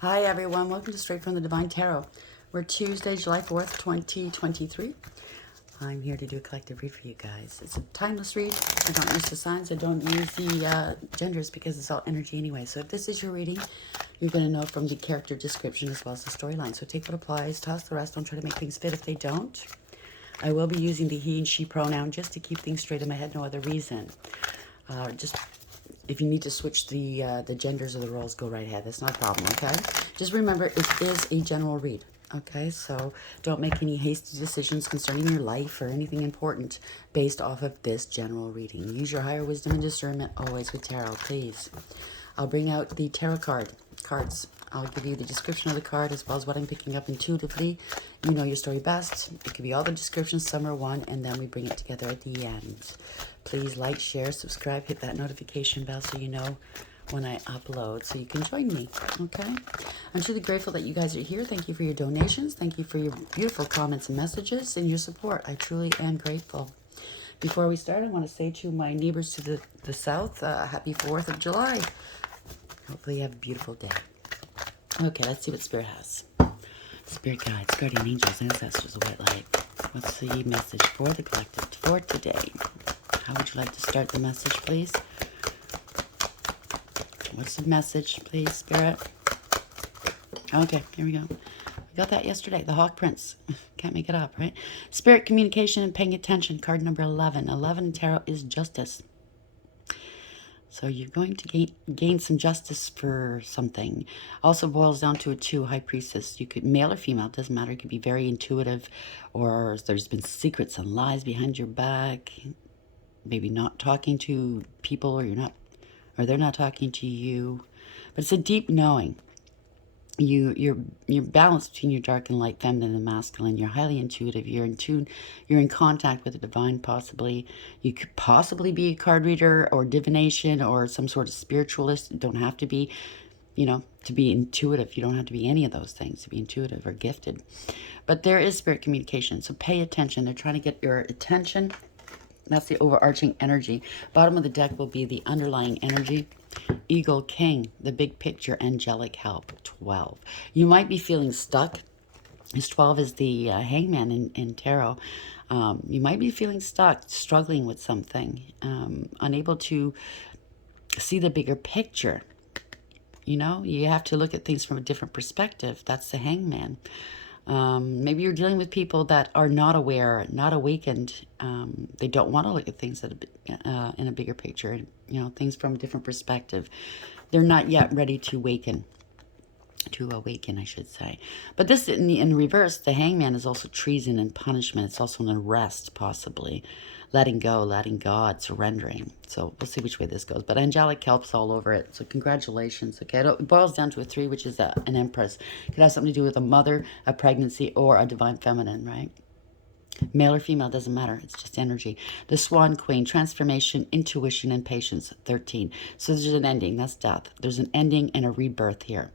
Hi everyone, welcome to Straight from the Divine Tarot. We're Tuesday, July 4th, 2023. I'm here to do a collective read for you guys. It's a timeless read. I don't use the signs, I don't use the genders because it's all energy anyway. So if this is your reading, you're going to know from the character description as well as the storyline. So take what applies, toss the rest, don't try to make things fit if they don't. I will be using the he and she pronoun just to keep things straight in my head, no other reason. Just if you need to switch the genders or the roles, go right ahead. That's not a problem, okay? Just remember, it is a general read, okay? So don't make any hasty decisions concerning your life or anything important based off of this general reading. Use your higher wisdom and discernment always with tarot, please. I'll bring out the tarot cards. I'll give you the description of the card as well as what I'm picking up intuitively. You know your story best. It could be all the descriptions, some are one, and then we bring it together at the end. Please like, share, subscribe, hit that notification bell so you know when I upload so you can join me, okay? I'm truly grateful that you guys are here. Thank you for your donations. Thank you for your beautiful comments and messages and your support. I truly am grateful. Before we start, I want to say to my neighbors to the south, happy 4th of July. Hopefully you have a beautiful day. Okay, let's see what Spirit has. Spirit guides, guardian angels, ancestors, of white light. What's the message for the collective for today? How would you like to start the message, please? What's the message, please, Spirit? Okay, here we go. We got that yesterday, the Hawk Prince. Can't make it up, right? Spirit, communication, and paying attention. Card number 11. 11 in tarot is justice. So you're going to gain some justice for something. Also boils down to a 2, High Priestess. You could, male or female, doesn't matter. It could be very intuitive, or there's been secrets and lies behind your back. Maybe not talking to people, or they're not talking to you. But it's a deep knowing. You're balanced between your dark and light, feminine and masculine. You're highly intuitive. You're in tune. You're in contact with the divine, possibly. You could possibly be a card reader or divination or some sort of spiritualist. You don't have to be, to be intuitive. You don't have to be any of those things to be intuitive or gifted. But there is spirit communication, so pay attention. They're trying to get your attention. That's the overarching energy. Bottom of the deck will be the underlying energy. Eagle, King, the big picture, angelic help, 12. You might be feeling stuck. This 12 is the hangman in tarot. You might be feeling stuck, struggling with something, unable to see the bigger picture. You have to look at things from a different perspective. That's the hangman. Maybe you're dealing with people that are not aware, not awakened. They don't want to look at things in a bigger picture, things from a different perspective. They're not yet ready to awaken, I should say. But this, in reverse, the hangman is also treason and punishment. It's also an arrest, possibly. Letting go, letting God, surrendering. So we'll see which way this goes. But angelic helps all over it. So congratulations. Okay, it boils down to a 3, which is an empress. It could have something to do with a mother, a pregnancy, or a divine feminine, right? Male or female, doesn't matter. It's just energy. The Swan Queen, transformation, intuition, and patience, 13. So there's an ending. That's death. There's an ending and a rebirth here.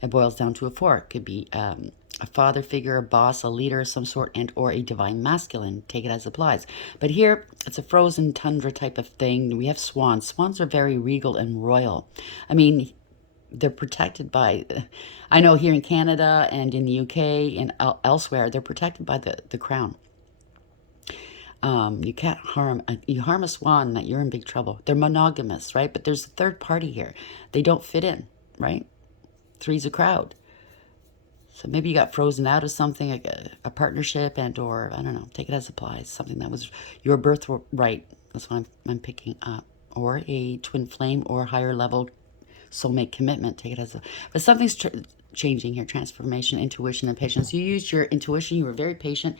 It boils down to a 4. It could be a father figure, a boss, a leader of some sort, and or a divine masculine. Take it as applies. But here, it's a frozen tundra type of thing. We have swans. Swans are very regal and royal. I mean, they're protected by, I know here in Canada and in the UK and elsewhere, they're protected by the crown. You can't you harm a swan, that you're in big trouble. They're monogamous, right? But there's a third party here. They don't fit in, right? 3's a crowd. So maybe you got frozen out of something, like a partnership and or, I don't know, take it as applies. Something that was your birthright. That's what I'm picking up. Or a twin flame or higher level soulmate commitment. Take it as but something's changing here. Transformation, intuition, and patience. You used your intuition. You were very patient.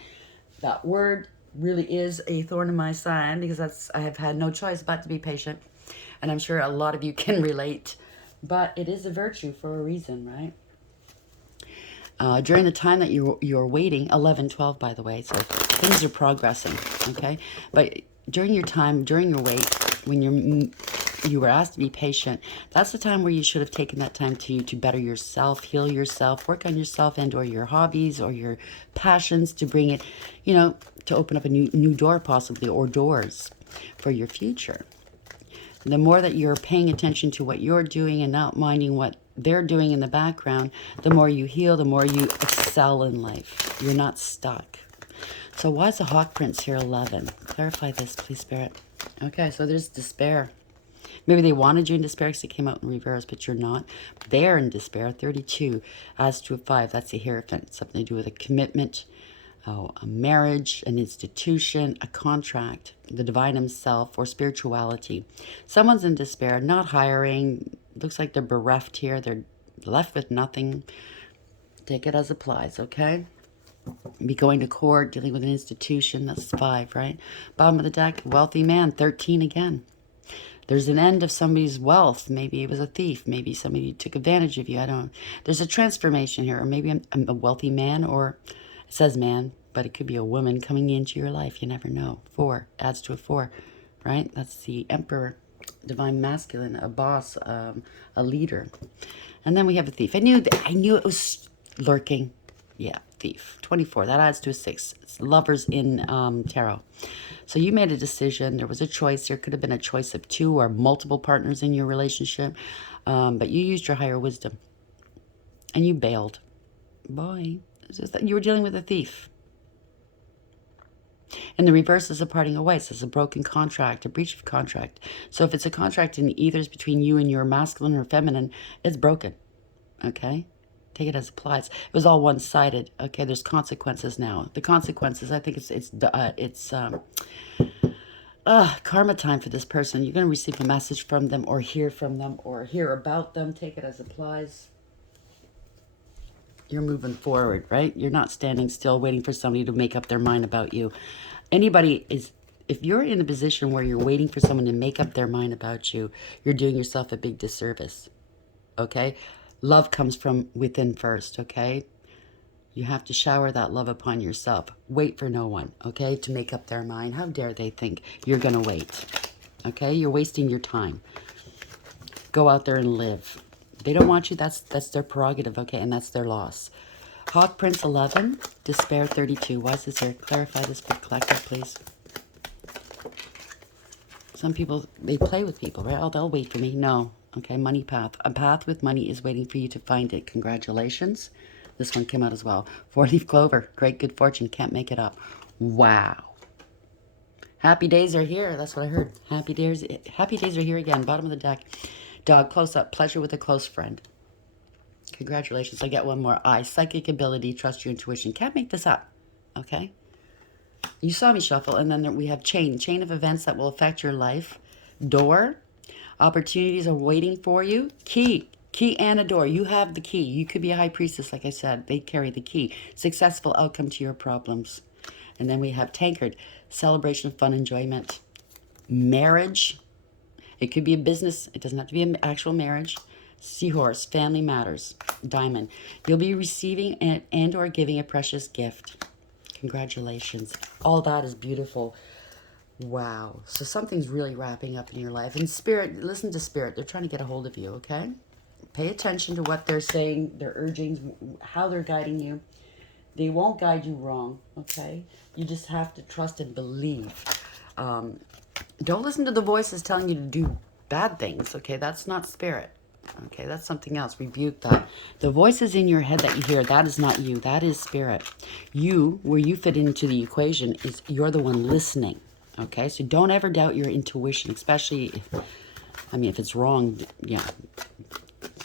That word really is a thorn in my side because I have had no choice but to be patient. And I'm sure a lot of you can relate. But it is a virtue for a reason, right? During the time that you're waiting, 11, 12, by the way, so things are progressing, okay? But during your time, during your wait, when you were asked to be patient, that's the time where you should have taken that time to better yourself, heal yourself, work on yourself and or your hobbies or your passions to bring it, to open up a new door possibly, or doors for your future. The more that you're paying attention to what you're doing and not minding what they're doing in the background, the more you heal, the more you excel in life. You're not stuck. So why is the Hawk Prince here 11? Clarify this, please, Spirit. Okay, so there's despair. Maybe they wanted you in despair because it came out in reverse, but you're not. They're in despair. 32 adds to a 5. That's a Hierophant. Something to do with a commitment, a marriage, an institution, a contract, the divine himself, or spirituality. Someone's in despair, not hiring. Looks like they're bereft here. They're left with nothing. Take it as applies, okay? Be going to court, dealing with an institution. That's 5, right? Bottom of the deck, wealthy man. 13 again. There's an end of somebody's wealth. Maybe it was a thief. Maybe somebody took advantage of you. I don't know. There's a transformation here. Or maybe I'm a wealthy man, or it says man, but it could be a woman coming into your life. You never know. 4 adds to a 4, right? That's the Emperor, divine masculine, a boss, a leader. And then we have a thief. I knew it was lurking. Yeah, thief. 24. That adds to a 6. It's lovers in tarot. So you made a decision. There was a choice. There could have been a choice of 2 or multiple partners in your relationship. But you used your higher wisdom. And you bailed. Boy, it's just that you were dealing with a thief. And the reverse is a parting away. So it's a broken contract, a breach of contract. So if it's a contract in either's between you and your masculine or feminine, it's broken. Okay? Take it as applies. It was all one-sided. Okay, there's consequences now. The consequences, I think it's karma time for this person. You're going to receive a message from them, or hear from them, or hear about them. Take it as applies. You're moving forward, right? You're not standing still waiting for somebody to make up their mind about you. If you're in a position where you're waiting for someone to make up their mind about you, you're doing yourself a big disservice. Okay? Love comes from within first, okay? You have to shower that love upon yourself. Wait for no one, okay, to make up their mind. How dare they think you're going to wait, okay? You're wasting your time. Go out there and live. They don't want you. That's their prerogative, okay, and that's their loss. Hawk Prince 11, Despair 32. Why is this here? Clarify this for the collective, please. Some people, they play with people, right? Oh, they'll wait for me. No. Okay, money path. A path with money is waiting for you to find it. Congratulations. This one came out as well. 4-leaf clover. Great good fortune. Can't make it up. Wow. Happy days are here. That's what I heard. Happy days are here again. Bottom of the deck. Dog, close up. Pleasure with a close friend. Congratulations. I get one more. I, psychic ability. Trust your intuition. Can't make this up. Okay? You saw me shuffle. And then we have chain. Chain of events that will affect your life. Door. Opportunities are waiting for you. Key and a door. You have the key. You could be a high priestess, like I said. They carry the key. Successful outcome to your problems. And then we have tankard. Celebration of fun, enjoyment. Marriage. It could be a business. It doesn't have to be an actual marriage. Seahorse. Family matters. Diamond. You'll be receiving and or giving a precious gift. Congratulations. All that is beautiful. Wow. So something's really wrapping up in your life. And Spirit, listen to Spirit. They're trying to get a hold of you, okay? Pay attention to what they're saying, their urgings, how they're guiding you. They won't guide you wrong, okay? You just have to trust and believe. Don't listen to the voices telling you to do bad things, okay? That's not Spirit. Okay, that's something else. Rebuke that. The voices in your head that you hear, that is not you. That is Spirit. You, where you fit into the equation, is you're the one listening. Okay, so don't ever doubt your intuition, especially if it's wrong,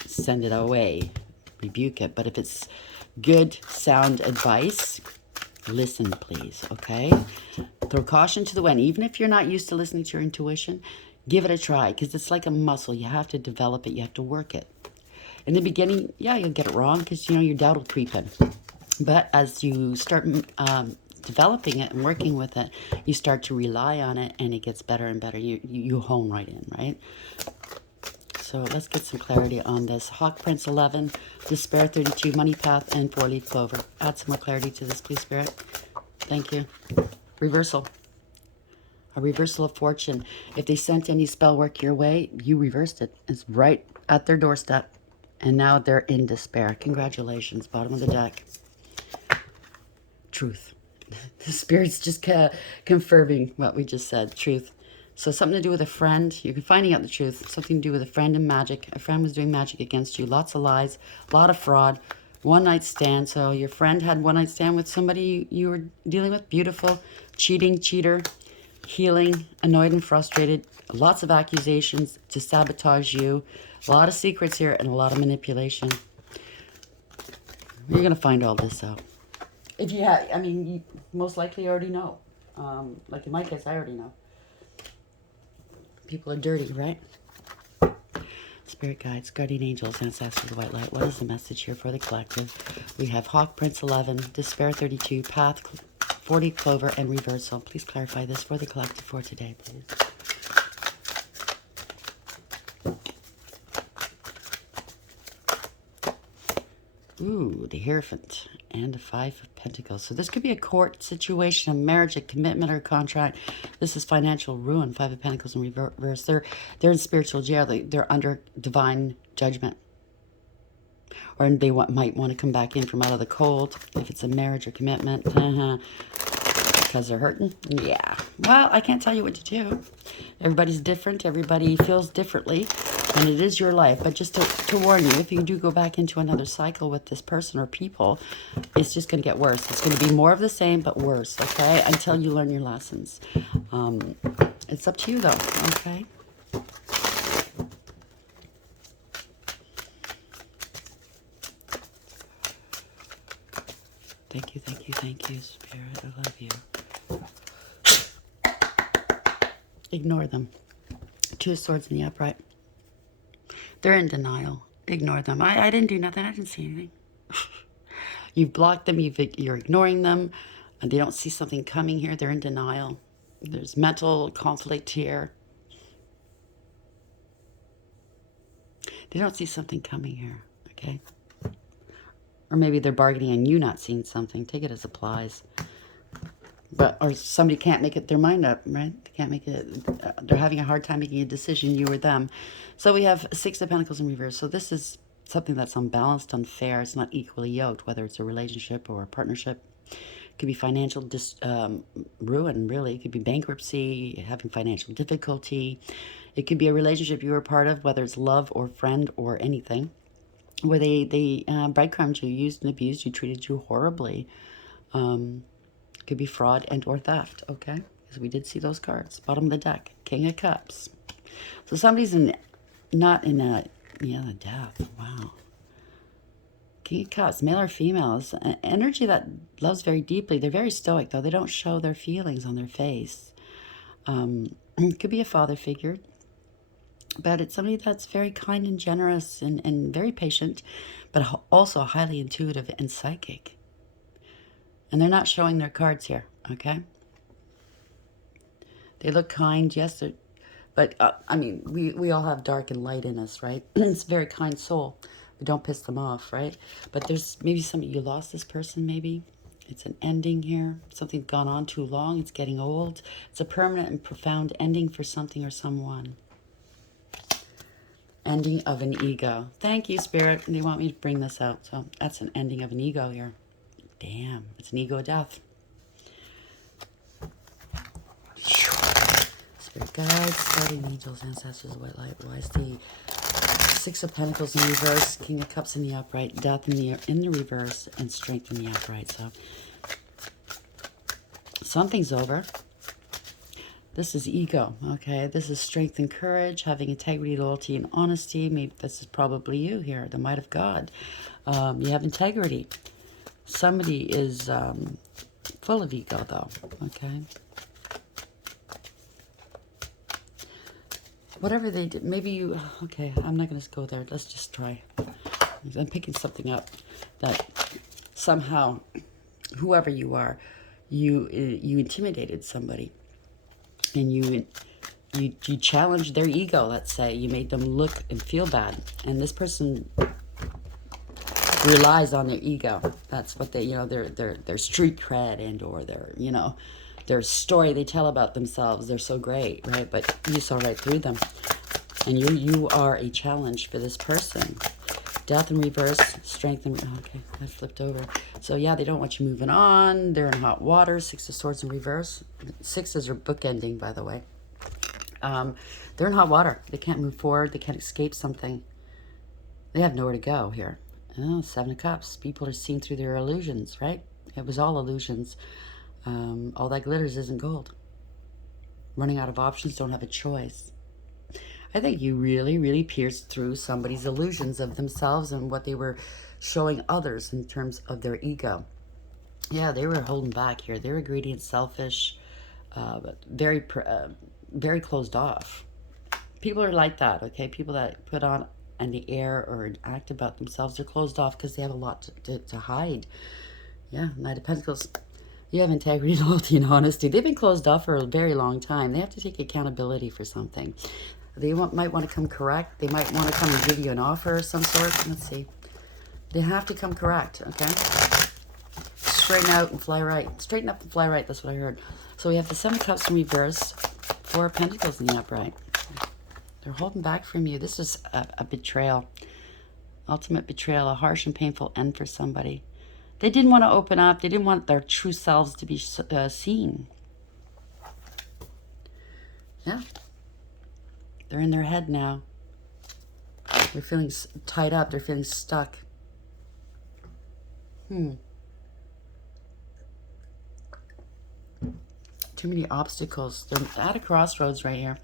send it away, rebuke it. But if it's good, sound advice, listen, please, okay? Throw caution to the wind. Even if you're not used to listening to your intuition, give it a try, because it's like a muscle. You have to develop it. You have to work it. In the beginning, you'll get it wrong because, your doubt will creep in. But as you start developing it and working with it, you start to rely on it, and it gets better and better. You hone right in, right? So let's get some clarity on this. Hawk Prince 11, Despair 32, Money Path, and 4-leaf clover. Add some more clarity to this, please, Spirit. Thank you. Reversal. A reversal of fortune. If they sent any spell work your way, you reversed it. It's right at their doorstep. And now they're in despair. Congratulations. Bottom of the deck. Truth. The Spirit's just confirming what we just said. Truth. So something to do with a friend. You're finding out the truth. Something to do with a friend and magic. A friend was doing magic against you. Lots of lies, a lot of fraud, one night stand. So your friend had one night stand with somebody you were dealing with. Beautiful, cheating, cheater, healing, annoyed and frustrated. Lots of accusations to sabotage you. A lot of secrets here and a lot of manipulation. You're going to find all this out. If you have, I mean, you most likely already know. Like in my case, I already know. People are dirty, right? Spirit guides, guardian angels, ancestors, white light. What is the message here for the collective? We have Hawk Prince 11, Despair 32, Path 40, Clover, and Reversal. Please clarify this for the collective for today, please. Ooh, the Hierophant and the Five of Pentacles. So this could be a court situation, a marriage, a commitment, or a contract. This is financial ruin. Five of Pentacles in reverse. They're in spiritual jail. They're under divine judgment. Or they might want to come back in from out of the cold if it's a marriage or commitment. Because they're hurting? Yeah. Well, I can't tell you what to do. Everybody's different. Everybody feels differently. And it is your life. But just to warn you, if you do go back into another cycle with this person or people, it's just going to get worse. It's going to be more of the same, but worse, okay? Until you learn your lessons. It's up to you, though, okay? Thank you, thank you, thank you, Spirit. I love you. Ignore them. Two of Swords in the upright. They're in denial. Ignore them. I didn't do nothing. I didn't see anything. You've blocked them. You're ignoring them. And they don't see something coming here. They're in denial. There's mental conflict here. They don't see something coming here. Okay? Or maybe they're bargaining on you not seeing something. Take it as applies. Or somebody can't make it their mind up, right? They can't make it. They're having a hard time making a decision, you or them. So we have Six of Pentacles in reverse. So this is something that's unbalanced, unfair. It's not equally yoked, whether it's a relationship or a partnership. It could be financial ruin, really. It could be bankruptcy, having financial difficulty. It could be a relationship you were part of, whether it's love or friend or anything, where they breadcrumbed you, used and abused you, treated you horribly. Could be fraud and or theft, okay? Because we did see those cards. Bottom of the deck, King of Cups. So somebody's not in a, the Death, wow. King of Cups, male or female, is an energy that loves very deeply. They're very stoic, though. They don't show their feelings on their face. It could be a father figure, but it's somebody that's very kind and generous and very patient, but also highly intuitive and psychic. And they're not showing their cards here, okay? They look kind, yes, but I mean, we all have dark and light in us, right? It's a very kind soul. We don't piss them off, right? But there's maybe you lost this person, maybe. It's an ending here. Something's gone on too long. It's getting old. It's a permanent and profound ending for something or someone. Ending of an ego. Thank you, Spirit. They want me to bring this out. So that's an ending of an ego here. Damn, it's an ego death. Spirit guides, guardian angels, ancestors, white light. Why is the Six of Pentacles in reverse, King of Cups in the upright, Death in the reverse, and Strength in the upright? So something's over. This is ego, okay? This is strength and courage, having integrity, loyalty, and honesty. Maybe this is probably you here, the might of God. You have integrity. Somebody is full of ego, though, okay? Whatever they did, maybe you... Okay, I'm not going to go there. Let's just try. I'm picking something up that somehow, whoever you are, you intimidated somebody. And you challenged their ego, let's say. You made them look and feel bad. And this person relies on their ego. That's what they, their street cred and or their story they tell about themselves. They're so great, right? But you saw right through them. And you are a challenge for this person. Death in reverse, strength in... Okay, I flipped over. So yeah, they don't want you moving on. They're in hot water. Six of Swords in reverse. Sixes are bookending, by the way. They're in hot water. They can't move forward. They can't escape something. They have nowhere to go here. Oh, Seven of Cups. People are seeing through their illusions, right? It was all illusions. All that glitters isn't gold. Running out of options, don't have a choice. I think you really, really pierced through somebody's illusions of themselves and what they were showing others in terms of their ego. Yeah, they were holding back here. They were greedy and selfish, very closed off. People are like that, okay? People that put on the air or act about themselves, they're closed off because they have a lot to hide. Yeah, Knight of Pentacles. You have integrity, loyalty, and honesty. They've been closed off for a very long time. They have to take accountability for something. They might want to come correct. They might want to come and give you an offer of some sort. Let's see. They have to come correct, okay? Straighten out and fly right. Straighten up and fly right. That's what I heard. So we have the Seven of Cups in reverse. Four of Pentacles in the upright. They're holding back from you. This is a betrayal. Ultimate betrayal. A harsh and painful end for somebody. They didn't want to open up. They didn't want their true selves to be seen. Yeah. They're in their head now. They're feeling tied up. They're feeling stuck. Too many obstacles. They're at a crossroads right here.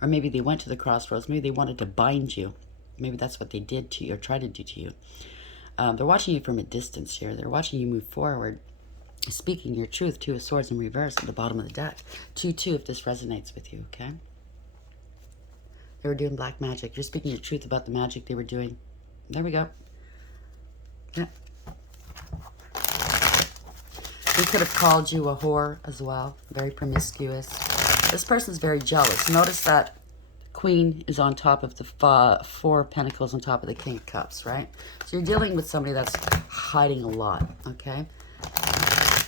Or maybe they went to the crossroads. Maybe they wanted to bind you. Maybe that's what they did to you or tried to do to you. They're watching you from a distance here. They're watching you move forward. Speaking your truth. Two of Swords in reverse at the bottom of the deck. 2-2 if this resonates with you, okay? They were doing black magic. You're speaking your truth about the magic they were doing. There we go. Yeah. They could have called you a whore as well. Very promiscuous. This person's very jealous. Notice that Queen is on top of the Four of Pentacles on top of the King of Cups, right? So you're dealing with somebody that's hiding a lot, okay?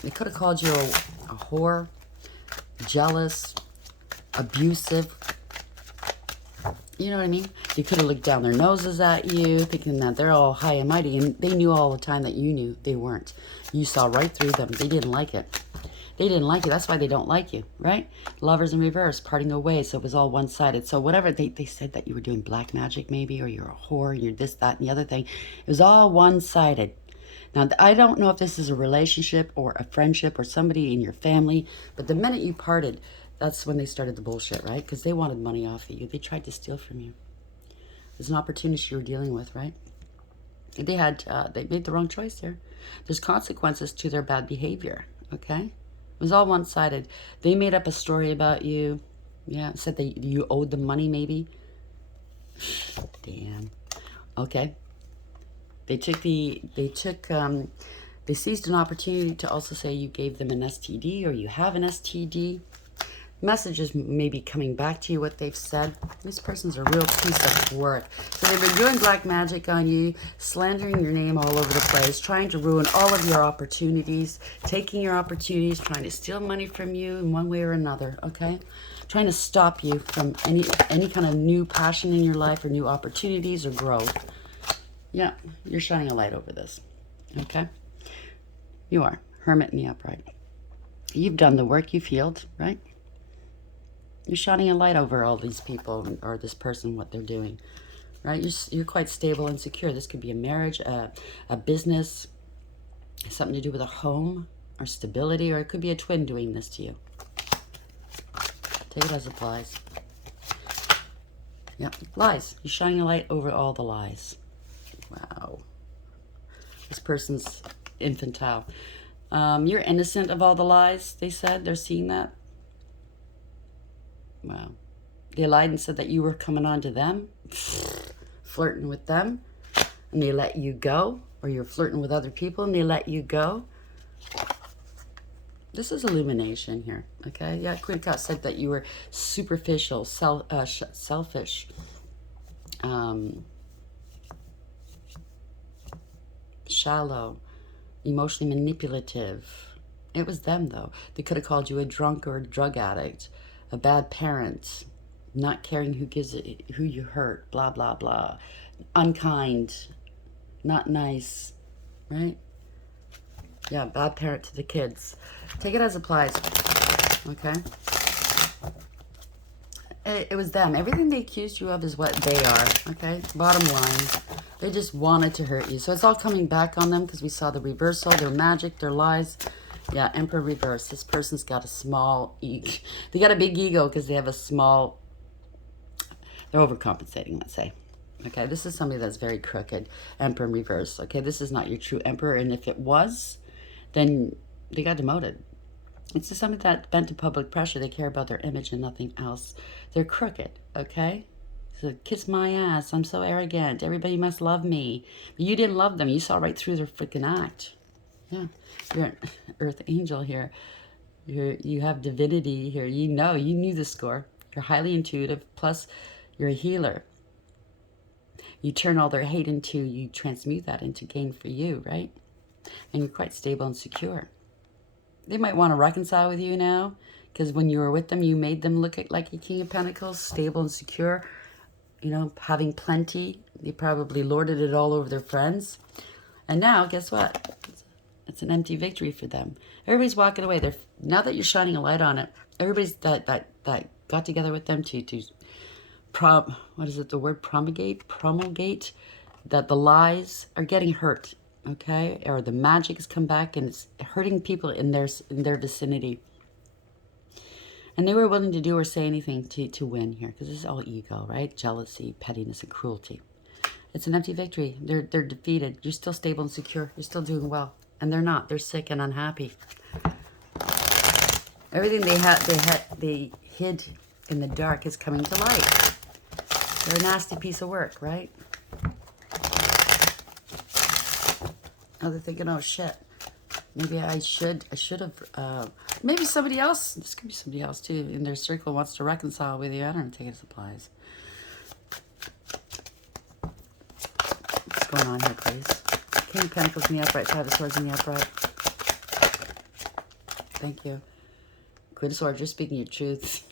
They could have called you a whore, jealous, abusive. You know what I mean? They could have looked down their noses at you, thinking that they're all high and mighty, and they knew all the time that you knew they weren't. You saw right through them. They didn't like it. They didn't like you. That's why they don't like you, right? Lovers in reverse, parting away, so it was all one-sided. So whatever, they said that you were doing black magic maybe, or you're a whore, and you're this, that, and the other thing. It was all one-sided. Now, I don't know if this is a relationship or a friendship or somebody in your family, but the minute you parted, that's when they started the bullshit, right? Because they wanted money off of you. They tried to steal from you. There's an opportunity you were dealing with, right? They made the wrong choice here. There's consequences to their bad behavior, okay? It was all one-sided. They made up a story about you. Yeah, said that you owed them money, maybe. Damn. Okay. They seized an opportunity to also say you gave them an STD or you have an STD. Messages may be coming back to you, what they've said. This person's a real piece of work. So they've been doing black magic on you, slandering your name all over the place, trying to ruin all of your opportunities, taking your opportunities, trying to steal money from you in one way or another, okay? Trying to stop you from any kind of new passion in your life or new opportunities or growth. Yeah, you're shining a light over this, okay? You are. Hermit in the upright. You've done the work, you've healed, right? You're shining a light over all these people or this person, what they're doing, right? You're quite stable and secure. This could be a marriage, a business, something to do with a home or stability, or it could be a twin doing this to you. Take it as it applies. Yep, lies. You're shining a light over all the lies. Wow. This person's infantile. You're innocent of all the lies, they said. They're seeing that. Wow. They lied and said that you were coming on to them, flirting with them, and they let you go, or you're flirting with other people and they let you go. This is illumination here, okay? Yeah, Queen of Cups said that you were superficial, selfish, shallow, emotionally manipulative. It was them, though. They could have called you a drunk or a drug addict, a bad parent, not caring who you hurt, blah, blah, blah. Unkind, not nice, right? Yeah, bad parent to the kids. Take it as applies, okay? It was them. Everything they accused you of is what they are, okay? Bottom line. They just wanted to hurt you. So it's all coming back on them because we saw the reversal, their magic, their lies. Yeah, Emperor reverse. This person's got a small ego. They got a big ego because they have a small... They're overcompensating, let's say. Okay, this is somebody that's very crooked. Emperor in reverse. Okay, this is not your true emperor. And if it was, then they got demoted. It's just somebody that bent to public pressure. They care about their image and nothing else. They're crooked, okay? So kiss my ass. I'm so arrogant. Everybody must love me. But you didn't love them. You saw right through their freaking act. Yeah, you're an earth angel here. You have divinity here. You know, you knew the score. You're highly intuitive. Plus, you're a healer. You turn all their hate into, you transmute that into gain for you, right? And you're quite stable and secure. They might want to reconcile with you now because when you were with them, you made them look like a King of Pentacles, stable and secure, you know, having plenty. They probably lorded it all over their friends. And now, guess what? It's an empty victory for them. Everybody's walking away. Now that you're shining a light on it, everybody's that got together with them to what is it, the word promulgate, that the lies are getting hurt. Okay, or the magic has come back and it's hurting people in their vicinity. And they were willing to do or say anything to win here, because this is all ego, right? Jealousy, pettiness, and cruelty. It's an empty victory. They're defeated. You're still stable and secure. You're still doing well, and they're not. They're sick and unhappy. Everything they hid in the dark is coming to light. They're a nasty piece of work, right? Oh, they're thinking, oh shit, maybe I should have, maybe somebody else, this could be somebody else too, in their circle wants to reconcile with you. I don't take it as applies. What's going on here, please? King of Pentacles in the upright, Five of Swords in the upright. Thank you. Queen of Swords, you're speaking your truth.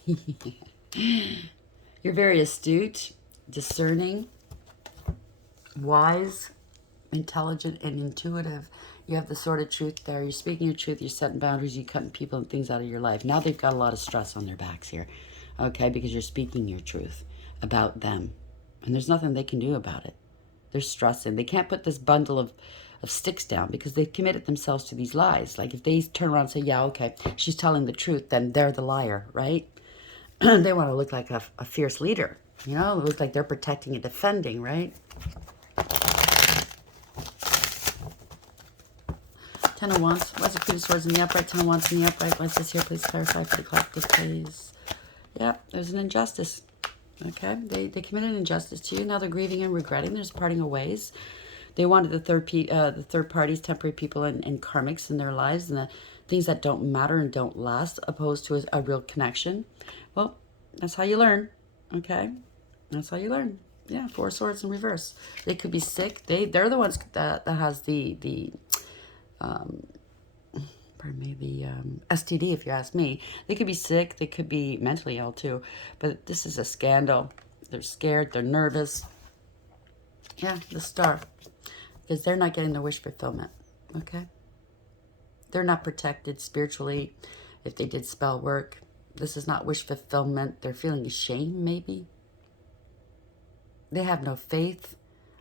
You're very astute, discerning, wise, intelligent, and intuitive. You have the sword of truth there. You're speaking your truth. You're setting boundaries. You're cutting people and things out of your life. Now they've got a lot of stress on their backs here, okay, because you're speaking your truth about them. And there's nothing they can do about it. They're stressing. They can't put this bundle of sticks down because they've committed themselves to these lies. Like if they turn around and say, yeah, okay, she's telling the truth, then they're the liar, right? They want to look like a fierce leader. You know, look like they're protecting and defending, right? Ten of Wands. What's the Queen of Swords in the upright? Ten of Wands in the upright. What's this here? Please clarify for the collective, please. Yeah, there's an injustice. Okay, they committed an injustice to you. Now they're grieving and regretting. There's parting of ways. They wanted the third parties, temporary people, and karmics in their lives, and the things that don't matter and don't last, opposed to a real connection. Well, that's how you learn. Okay, that's how you learn. Yeah, Four of Swords in reverse. They could be sick. They're the ones that has the pardon me, the STD, if you ask me. They could be sick. They could be mentally ill too. But this is a scandal. They're scared. They're nervous. Yeah, the Star. Because they're not getting their wish fulfillment. Okay? They're not protected spiritually if they did spell work. This is not wish fulfillment. They're feeling ashamed, maybe. They have no faith.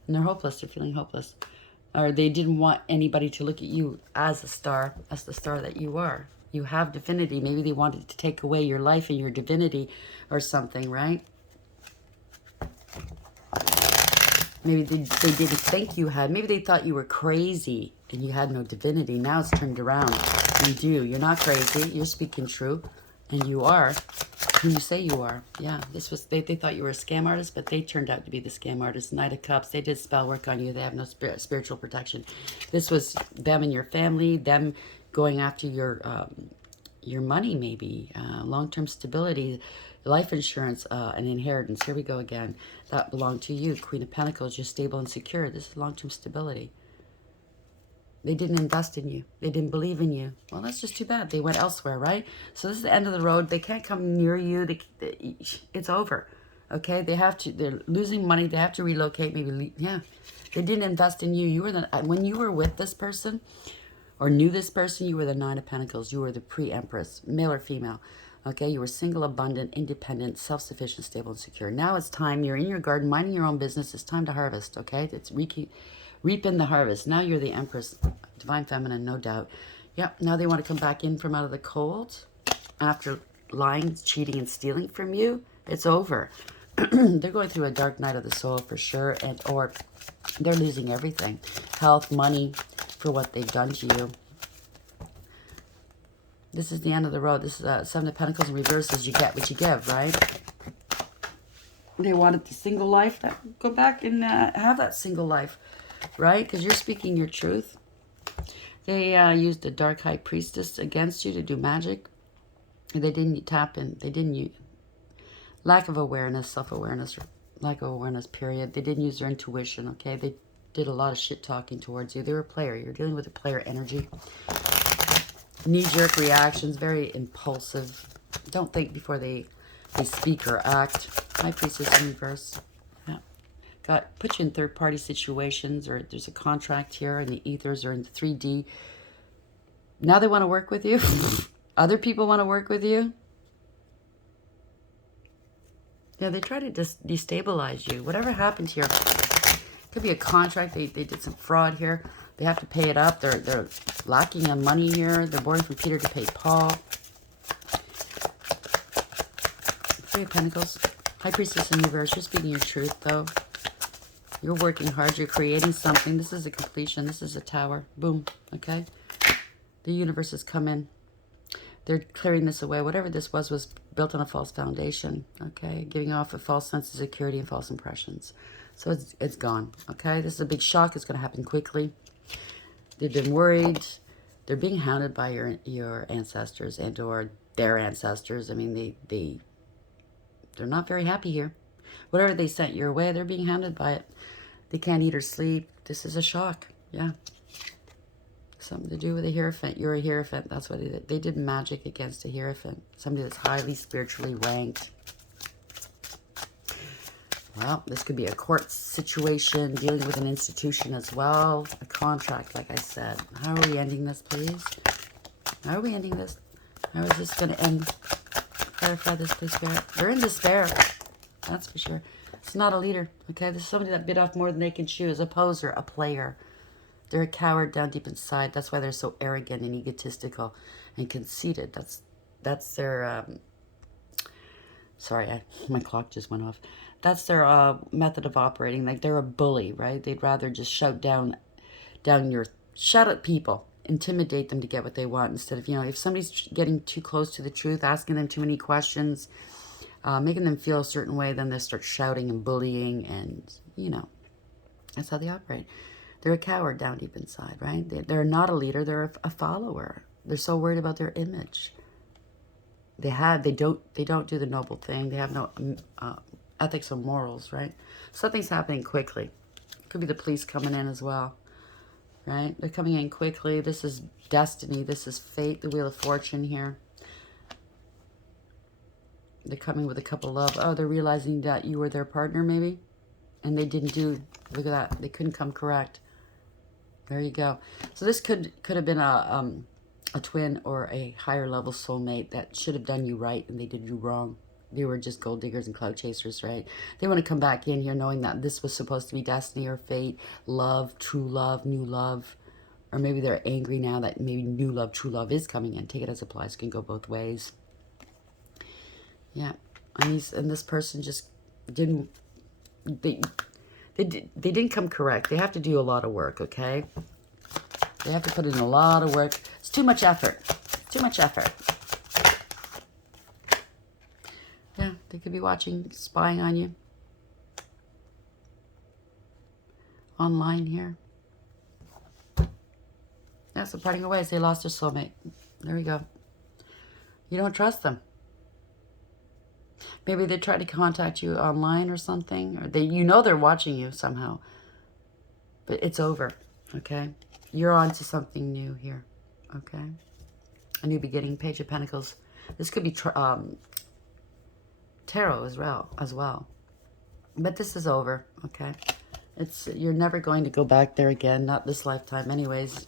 And they're hopeless. They're feeling hopeless. Or they didn't want anybody to look at you as a star, as the star that you are. You have divinity. Maybe they wanted to take away your life and your divinity or something, right? Maybe they didn't think you had. Maybe they thought you were crazy and you had no divinity. Now it's turned around. You do. You're not crazy. You're speaking true. And you are who you say you are. Yeah, this was they thought you were a scam artist, but they turned out to be the scam artist. Knight of Cups, they did spell work on you. They have no spiritual protection. This was them and your family, them going after your money, maybe, long-term stability, life insurance, and inheritance. Here we go again. That belonged to you. Queen of Pentacles, you're stable and secure. This is long-term stability. They didn't invest in you. They didn't believe in you. Well, that's just too bad. They went elsewhere, right? So this is the end of the road. They can't come near you. It's over. Okay? They're losing money. They have to relocate. Maybe, yeah. They didn't invest in you. When you were with this person or knew this person, you were the Nine of Pentacles. You were the pre-Empress, male or female. Okay, you were single, abundant, independent, self-sufficient, stable, and secure. Now it's time. You're in your garden, minding your own business. It's time to harvest, okay? It's reaping the harvest. Now you're the Empress, Divine Feminine, no doubt. Yep, now they want to come back in from out of the cold after lying, cheating, and stealing from you. It's over. They're going through a dark night of the soul for sure, and or they're losing everything. Health, money, for what they've done to you. This is the end of the road. This is Seven of Pentacles in reverses. You get what you give, right? They wanted the single life. Go back and have that single life, right? Because you're speaking your truth. They used the Dark High Priestess against you to do magic. They didn't tap in. They didn't use... Lack of awareness, self-awareness, lack of awareness, period. They didn't use their intuition, okay? They did a lot of shit talking towards you. They were a player. You're dealing with a player energy. Knee-jerk reactions, very impulsive. Don't think before they speak or act. High Priestess in reverse. Yeah. Put you in third-party situations, or there's a contract here in the ethers or in the 3D. Now they want to work with you. Other people want to work with you. Yeah, they try to destabilize you. Whatever happened here. Could be a contract. They did some fraud here. They have to pay it up. They're lacking on money here. They're borrowing from Peter to pay Paul. Three of Pentacles. High Priestess in reverse. You're speaking your truth, though. You're working hard. You're creating something. This is a completion. This is a tower. Boom. Okay? The universe has come in. They're clearing this away. Whatever this was built on a false foundation. Okay? Giving off a false sense of security and false impressions. So it's gone. Okay? This is a big shock. It's going to happen quickly. They've been worried. They're being hounded by your ancestors and or their ancestors. I mean, they're not very happy here. Whatever they sent your way, they're being hounded by it. They can't eat or sleep. This is a shock. Yeah. Something to do with a Hierophant. You're a Hierophant. That's what they did. They did magic against a Hierophant. Somebody that's highly spiritually ranked. Well, this could be a court situation, dealing with an institution as well. A contract, like I said. How are we ending this, please? How are we ending this? How is this going to end? Clarify this, please, Spirit. They're in despair. That's for sure. It's not a leader, okay? This is somebody that bit off more than they can chew. Is a poser, a player. They're a coward down deep inside. That's why they're so arrogant and egotistical and conceited. That's their... sorry, my clock just went off. That's their method of operating. Like, they're a bully, right? They'd rather just shout shout at people, intimidate them to get what they want, instead of, if somebody's getting too close to the truth, asking them too many questions, making them feel a certain way, then they start shouting and bullying, and, that's how they operate. They're a coward down deep inside, right? They're not a leader. They're a follower. They're so worried about their image. They don't do the noble thing. They have no ethics or morals, right? Something's happening quickly. Could be the police coming in as well, right? They're coming in quickly. This is destiny. This is fate, the Wheel of Fortune here. They're coming with a couple of... Oh, they're realizing that you were their partner, maybe? And they didn't do... Look at that. They couldn't come correct. There you go. So this could have been a twin or a higher level soulmate that should have done you right and they did you wrong. They were just gold diggers and cloud chasers, right? They want to come back in here knowing that this was supposed to be destiny or fate, love, true love, new love. Or maybe they're angry now that maybe new love, true love is coming in. Take it as applies. It can go both ways. Yeah. And this person just didn't... They didn't come correct. They have to do a lot of work, okay? They have to put in a lot of work. It's too much effort. Too much effort. Yeah, they could be watching, spying on you. Online here. Yeah, so parting of ways. They lost their soulmate. There we go. You don't trust them. Maybe they try to contact you online or something. Or they're watching you somehow. But it's over, okay? You're on to something new here, okay? A new beginning, Page of Pentacles. This could be tarot as well. But this is over, okay? You're never going to go back there again, not this lifetime anyways.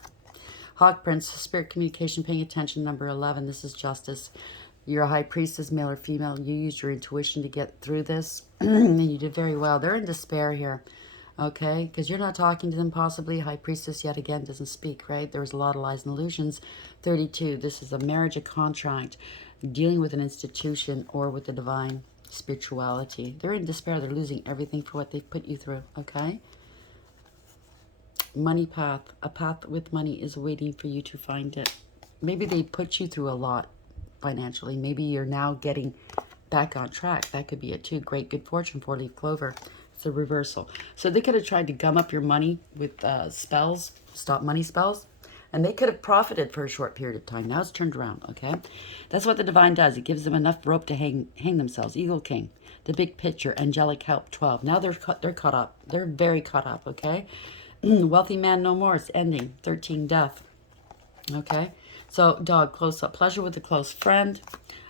Hawk Prince, Spirit Communication, paying attention, number 11. This is justice. You're a high priestess, male or female. You used your intuition to get through this, and you did very well. They're in despair here, okay? Because you're not talking to them, possibly. High priestess, yet again, doesn't speak, right? There was a lot of lies and illusions. 32, this is a marriage, a contract, dealing with an institution or with the divine spirituality. They're in despair. They're losing everything for what they've put you through, okay? Money path. A path with money is waiting for you to find it. Maybe they put you through a lot financially. Maybe you're now getting back on track. That could be it too. Great good fortune, 4-leaf clover. It's a reversal. So they could have tried to gum up your money with spells, stop money spells, and they could have profited for a short period of time. Now it's turned around, okay? That's what the divine does. It gives them enough rope to hang themselves. Eagle King, the big picture, angelic help, 12. Now they're caught up. They're very caught up, okay? Wealthy man no more. It's ending. 13, death. Okay? So, dog, close up. Pleasure with a close friend.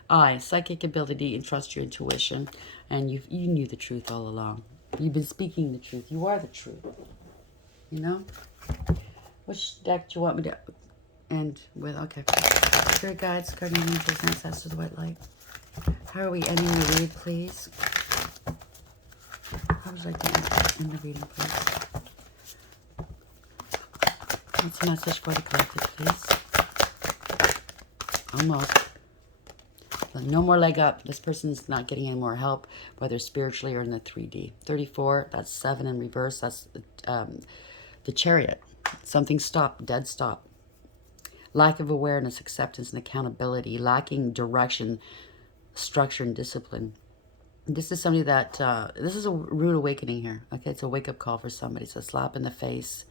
I, psychic ability, and trust your intuition. And you knew the truth all along. You've been speaking the truth. You are the truth. You know? Which deck do you want me to end with? Okay. Spirit guides, guardian angels, ancestors, white light. How are we ending the read, please? How would you like to end the reading, please? What's the message for the collective, please? Almost. No more leg up. This person's not getting any more help, whether spiritually or in the 3D. 34, that's 7 in reverse. That's the Chariot. Something stopped, dead stop. Lack of awareness, acceptance, and accountability. Lacking direction, structure, and discipline. This is somebody that, this is a rude awakening here. Okay, it's a wake-up call for somebody. It's a slap in the face.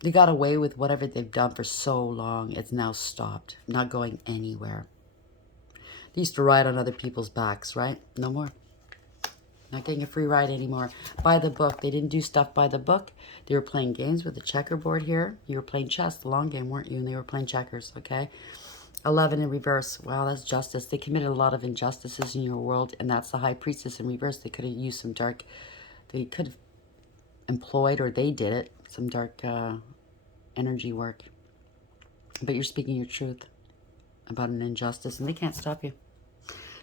They got away with whatever they've done for so long. It's now stopped. Not going anywhere. They used to ride on other people's backs, right? No more. Not getting a free ride anymore. By the book. They didn't do stuff by the book. They were playing games with the checkerboard here. You were playing chess, the long game, weren't you? And they were playing checkers, okay? 11 in reverse. Wow, that's justice. They committed a lot of injustices in your world, and that's the high priestess in reverse. They could have used some dark... They could have employed, or they did it, some dark energy work. But you're speaking your truth about an injustice, and they can't stop you.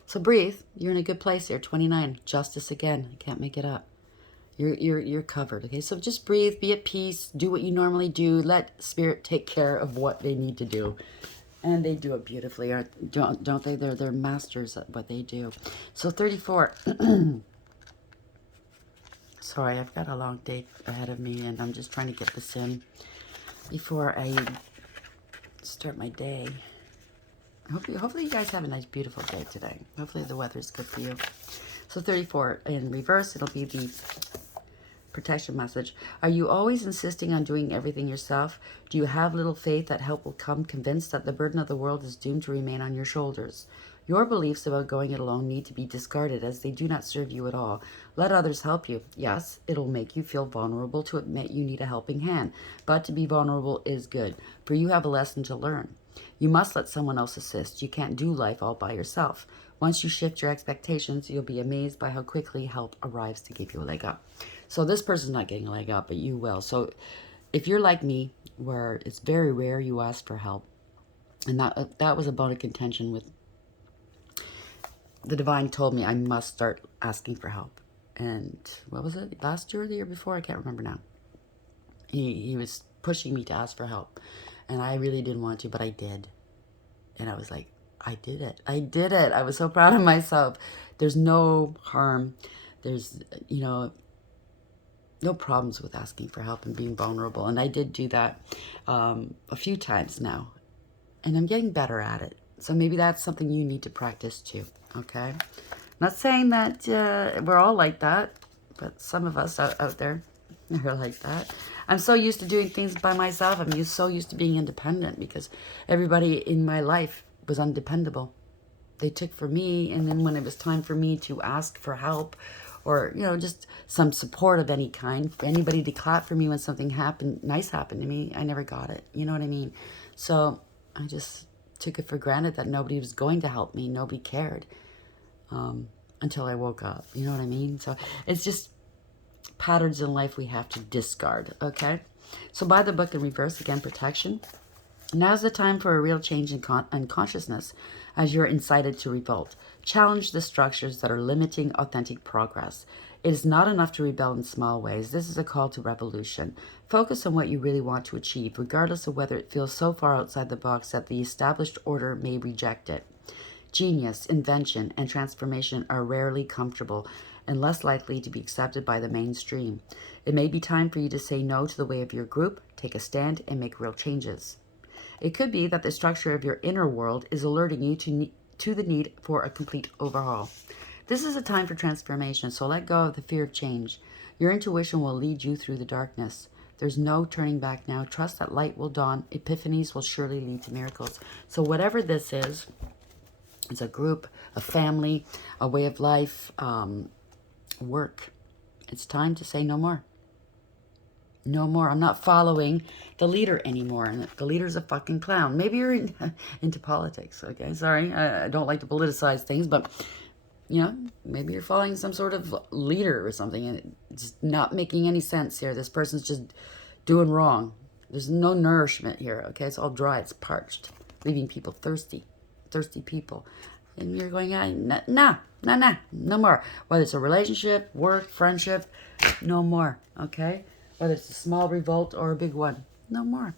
So breathe. You're in a good place here. 29. Justice again. I can't make it up. You're covered. Okay, so just breathe. Be at peace. Do what you normally do. Let spirit take care of what they need to do, and they do it beautifully. Don't they? They're masters at what they do. So 34. Sorry, I've got a long day ahead of me, and I'm just trying to get this in before I start my day. Hopefully you guys have a nice, beautiful day today. Hopefully the weather's good for you. So 34 in reverse, it'll be the protection message. Are you always insisting on doing everything yourself? Do you have little faith that help will come, convinced that the burden of the world is doomed to remain on your shoulders? Your beliefs about going it alone need to be discarded, as they do not serve you at all. Let others help you. Yes, it'll make you feel vulnerable to admit you need a helping hand, but to be vulnerable is good, for you have a lesson to learn. You must let someone else assist. You can't do life all by yourself. Once you shift your expectations, you'll be amazed by how quickly help arrives to give you a leg up. So this person's not getting a leg up, but you will. So if you're like me, where it's very rare you ask for help, and that was a bone of contention with the divine told me I must start asking for help. And what was it? Last year or the year before? I can't remember now. He was pushing me to ask for help. And I really didn't want to, but I did. And I was like, I did it. I did it. I was so proud of myself. There's no harm. There's, no problems with asking for help and being vulnerable. And I did do that a few times now. And I'm getting better at it. So maybe that's something you need to practice too. Okay? Not saying that we're all like that, but some of us out there are like that. I'm so used to doing things by myself. I'm so used to being independent because everybody in my life was undependable. They took for me, and then when it was time for me to ask for help or, just some support of any kind, for anybody to clap for me when something nice happened to me, I never got it. You know what I mean? So I just took it for granted that nobody was going to help me. Nobody cared until I woke up. You know what I mean? So it's just patterns in life we have to discard, okay? So by the book in reverse, again, protection. Now's the time for a real change in consciousness as you're incited to revolt. Challenge the structures that are limiting authentic progress. It is not enough to rebel in small ways. This is a call to revolution. Focus on what you really want to achieve, regardless of whether it feels so far outside the box that the established order may reject it. Genius, invention, and transformation are rarely comfortable and less likely to be accepted by the mainstream. It may be time for you to say no to the way of your group, take a stand, and make real changes. It could be that the structure of your inner world is alerting you to the need for a complete overhaul. This is a time for transformation, so let go of the fear of change. Your intuition will lead you through the darkness. There's no turning back now. Trust that light will dawn. Epiphanies will surely lead to miracles. So whatever this is, it's a group, a family, a way of life, work. It's time to say no more. No more. I'm not following the leader anymore. And the leader's a fucking clown. Maybe you're into politics. Okay, sorry. I don't like to politicize things, but, maybe you're following some sort of leader or something. And it's not making any sense here. This person's just doing wrong. There's no nourishment here. Okay, it's all dry. It's parched. Leaving people thirsty. Thirsty people. And you're going, nah, no more. Whether it's a relationship, work, friendship, no more. Okay? Whether it's a small revolt or a big one, no more.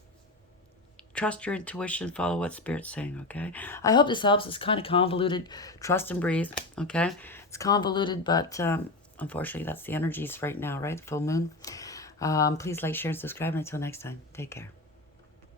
Trust your intuition, follow what Spirit's saying, okay? I hope this helps. It's kind of convoluted. Trust and breathe, okay? It's convoluted, but unfortunately, that's the energies right now, right? Full moon. Please like, share, and subscribe. And until next time, take care.